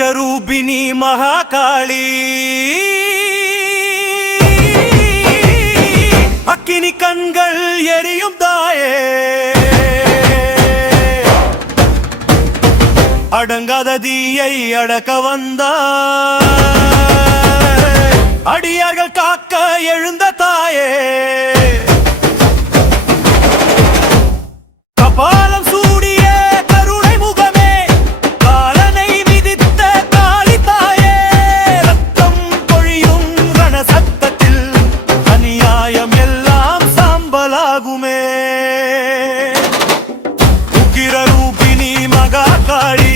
உக்கிரரூபிணி மகாகாளி அக்கினி கண்கள் எரியும் தாயே அடங்காத தீயை அடக்க வந்தாய் அடியார்கள் காக்க எழுந்த தாயே கபாலம் சூடிய கருணை முகமே காலனை மிதித்த காளி தாயே ரத்தம் பொழியும் ரணசத்தத்தில் அநியாயம் எல்லாம் சாம்பலாகுமே உக்கிரரூபிணி மகாகாளி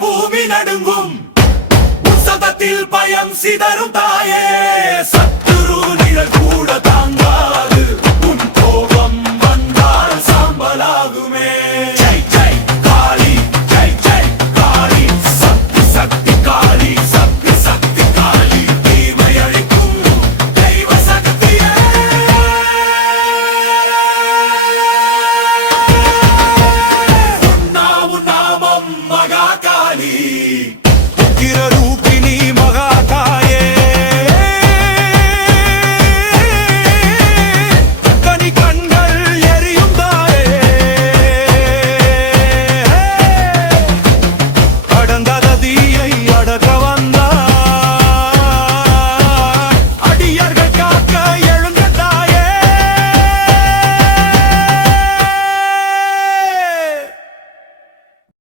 பூமி நடுங்கும் உற்சவத்தில் பயம் சிதறும் தாயே